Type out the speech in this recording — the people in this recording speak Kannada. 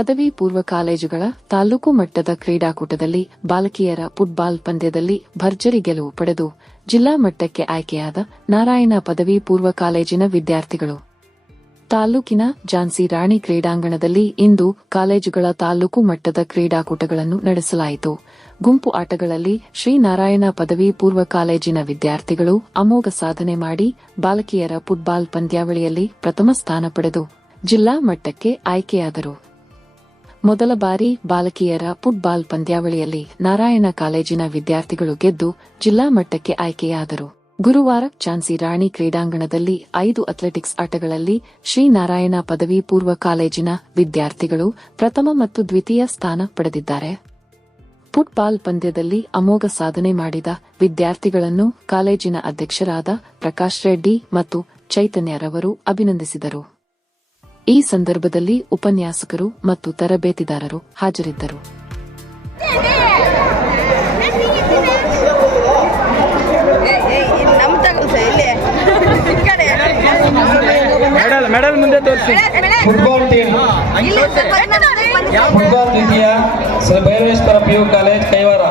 ಪದವಿ ಪೂರ್ವ ಕಾಲೇಜುಗಳ ತಾಲೂಕು ಮಟ್ಟದ ಕ್ರೀಡಾಕೂಟದಲ್ಲಿ ಬಾಲಕಿಯರ ಫುಟ್ಬಾಲ್ ಪಂದ್ಯದಲ್ಲಿ ಭರ್ಜರಿ ಗೆಲುವು ಪಡೆದು ಜಿಲ್ಲಾ ಮಟ್ಟಕ್ಕೆ ಆಯ್ಕೆಯಾದ ನಾರಾಯಣ ಪದವಿ ಪೂರ್ವ ಕಾಲೇಜಿನ ವಿದ್ಯಾರ್ಥಿಗಳು. ತಾಲೂಕಿನ ಝಾನ್ಸಿ ರಾಣಿ ಕ್ರೀಡಾಂಗಣದಲ್ಲಿ ಇಂದು ಕಾಲೇಜುಗಳ ತಾಲೂಕು ಮಟ್ಟದ ಕ್ರೀಡಾಕೂಟಗಳನ್ನು ನಡೆಸಲಾಯಿತು. ಗುಂಪು ಆಟಗಳಲ್ಲಿ ಶ್ರೀನಾರಾಯಣ ಪದವಿ ಪೂರ್ವ ಕಾಲೇಜಿನ ವಿದ್ಯಾರ್ಥಿಗಳು ಅಮೋಘ ಸಾಧನೆ ಮಾಡಿ ಬಾಲಕಿಯರ ಫುಟ್ಬಾಲ್ ಪಂದ್ಯಾವಳಿಯಲ್ಲಿ ಪ್ರಥಮ ಸ್ಥಾನ ಪಡೆದು ಜಿಲ್ಲಾ ಮಟ್ಟಕ್ಕೆ ಆಯ್ಕೆಯಾದರು. ಮೊದಲ ಬಾರಿ ಬಾಲಕಿಯರ ಫುಟ್ಬಾಲ್ ಪಂದ್ಯಾವಳಿಯಲ್ಲಿ ನಾರಾಯಣ ಕಾಲೇಜಿನ ವಿದ್ಯಾರ್ಥಿಗಳು ಗೆದ್ದು ಜಿಲ್ಲಾ ಮಟ್ಟಕ್ಕೆ ಆಯ್ಕೆಯಾದರು. ಗುರುವಾರ ಝಾನ್ಸಿ ರಾಣಿ ಕ್ರೀಡಾಂಗಣದಲ್ಲಿ 5 ಅಥ್ಲೆಟಿಕ್ಸ್ ಆಟಗಳಲ್ಲಿ ಶ್ರೀನಾರಾಯಣ ಪದವಿ ಪೂರ್ವ ಕಾಲೇಜಿನ ವಿದ್ಯಾರ್ಥಿಗಳು ಪ್ರಥಮ ಮತ್ತು ದ್ವಿತೀಯ ಸ್ಥಾನ ಪಡೆದಿದ್ದಾರೆ. ಫುಟ್ಬಾಲ್ ಪಂದ್ಯದಲ್ಲಿ ಅಮೋಘ ಸಾಧನೆ ಮಾಡಿದ ವಿದ್ಯಾರ್ಥಿಗಳನ್ನು ಕಾಲೇಜಿನ ಅಧ್ಯಕ್ಷರಾದ ಪ್ರಕಾಶ್ ರೆಡ್ಡಿ ಮತ್ತು ಚೈತನ್ಯರವರು ಅಭಿನಂದಿಸಿದರು. ಈ ಸಂದರ್ಭದಲ್ಲಿ ಉಪನ್ಯಾಸಕರು ಮತ್ತು ತರಬೇತಿದಾರರು ಹಾಜರಿದ್ದರು. ಮೆಡಲ್ ಮುಂದೆ ತೋರಿಸಿ. ಫುಟ್ಬಾಲ್ ಟೀಮ್ ಫುಟ್ಬಾಲ್ ದ್ವಿತೀಯ ಭೈರವೇಶ್ವರ PU ಕಾಲೇಜ್ ಕೈವಾರ.